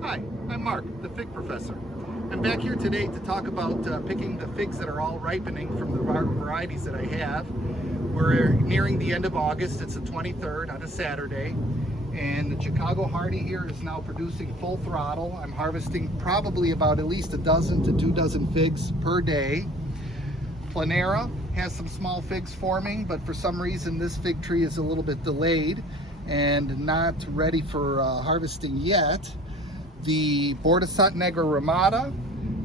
Hi, I'm Mark, the fig professor. I'm back here today to talk about picking the figs that are all ripening from the varieties that I have. We're nearing the end of August. It's the 23rd on a Saturday, and the Chicago Hardy here is now producing full throttle. I'm harvesting probably about at least a dozen to 2 dozen figs per day. Planera has some small figs forming, but for some reason this fig tree is a little bit delayed and not ready for harvesting yet. The Bordesat Negra Ramada,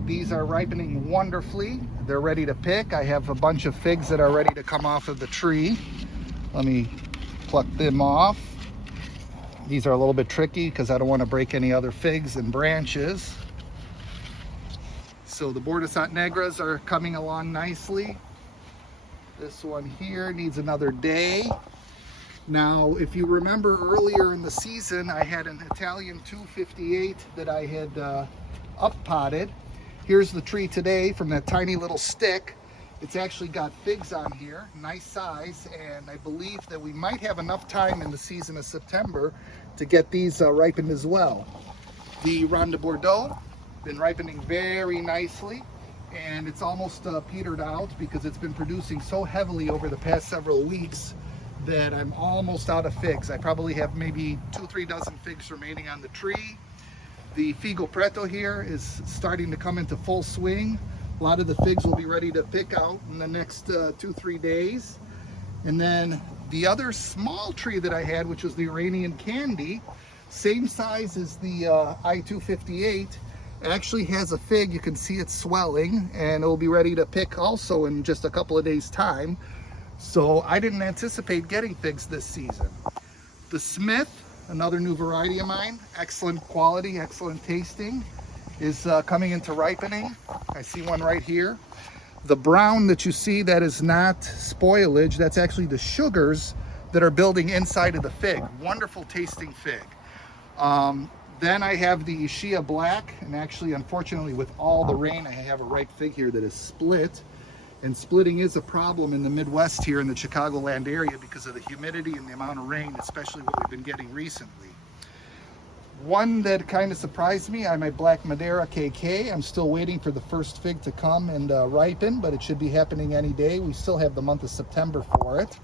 these are ripening wonderfully. They're ready to pick. I have a bunch of figs that are ready to come off of the tree. Let me pluck them off. These are a little bit tricky because I don't want to break any other figs and branches. So the Bordesat Negras are coming along nicely. This one here needs another day. Now, if you remember earlier in the season, I had an Italian 258 that I had up potted. Here's the tree today from that tiny little stick. It's actually got figs on here, nice size, and I believe that we might have enough time in the season of September to get these ripened as well. The Ronde de Bordeaux, been ripening very nicely, and it's almost petered out because it's been producing so heavily over the past several weeks that I'm almost out of figs. I probably have maybe 2-3 dozen figs remaining on the tree. The Figo Preto here is starting to come into full swing. A lot of the figs will be ready to pick out in the next 2-3 days. And then the other small tree that I had, which was the Iranian Candy, same size as the I-258, actually has a fig. You can see it swelling, and it will be ready to pick also in just a couple of days' time. So I didn't anticipate getting figs this season. The Smith, another new variety of mine, excellent quality, excellent tasting, is coming into ripening. I see one right here. The brown that you see, that is not spoilage, that's actually the sugars that are building inside of the fig. Wonderful tasting fig. Then I have the Shia Black, and actually, unfortunately, with all the rain, I have a ripe fig here that is split. And splitting is a problem in the Midwest here in the Chicagoland area because of the humidity and the amount of rain, especially what we've been getting recently. One that kind of surprised me, I have my Black Madeira KK. I'm still waiting for the first fig to come and ripen, but it should be happening any day. We still have the month of September for it.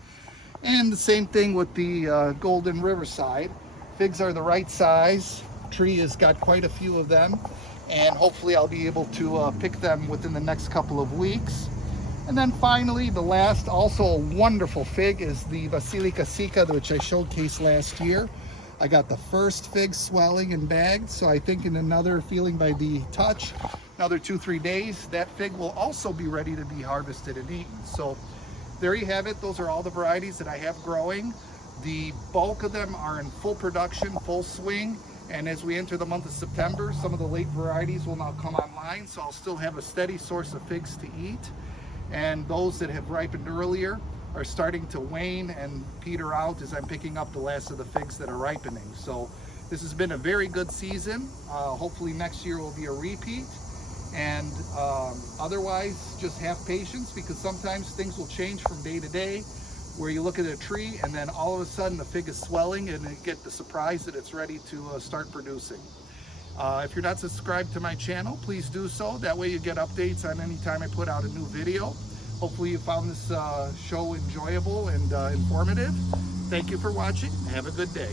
And the same thing with the Golden Riverside. Figs are the right size. Tree has got quite a few of them, and hopefully I'll be able to pick them within the next couple of weeks. And then finally, the last, also a wonderful fig, is the Basilica Sica, which I showcased last year. I got the first fig swelling and bagged, so I think in another, feeling by the touch, another 2-3 days, that fig will also be ready to be harvested and eaten. So there you have it. Those are all the varieties that I have growing. The bulk of them are in full production, full swing. And as we enter the month of September, some of the late varieties will now come online, so I'll still have a steady source of figs to eat. And those that have ripened earlier are starting to wane and peter out as I'm picking up the last of the figs that are ripening. So this has been a very good season. Hopefully next year will be a repeat. And otherwise, just have patience, because sometimes things will change from day to day, where you look at a tree and then all of a sudden the fig is swelling and you get the surprise that it's ready to start producing. If you're not subscribed to my channel, please do so. That way you get updates on any time I put out a new video. Hopefully you found this show enjoyable and informative. Thank you for watching. Have a good day.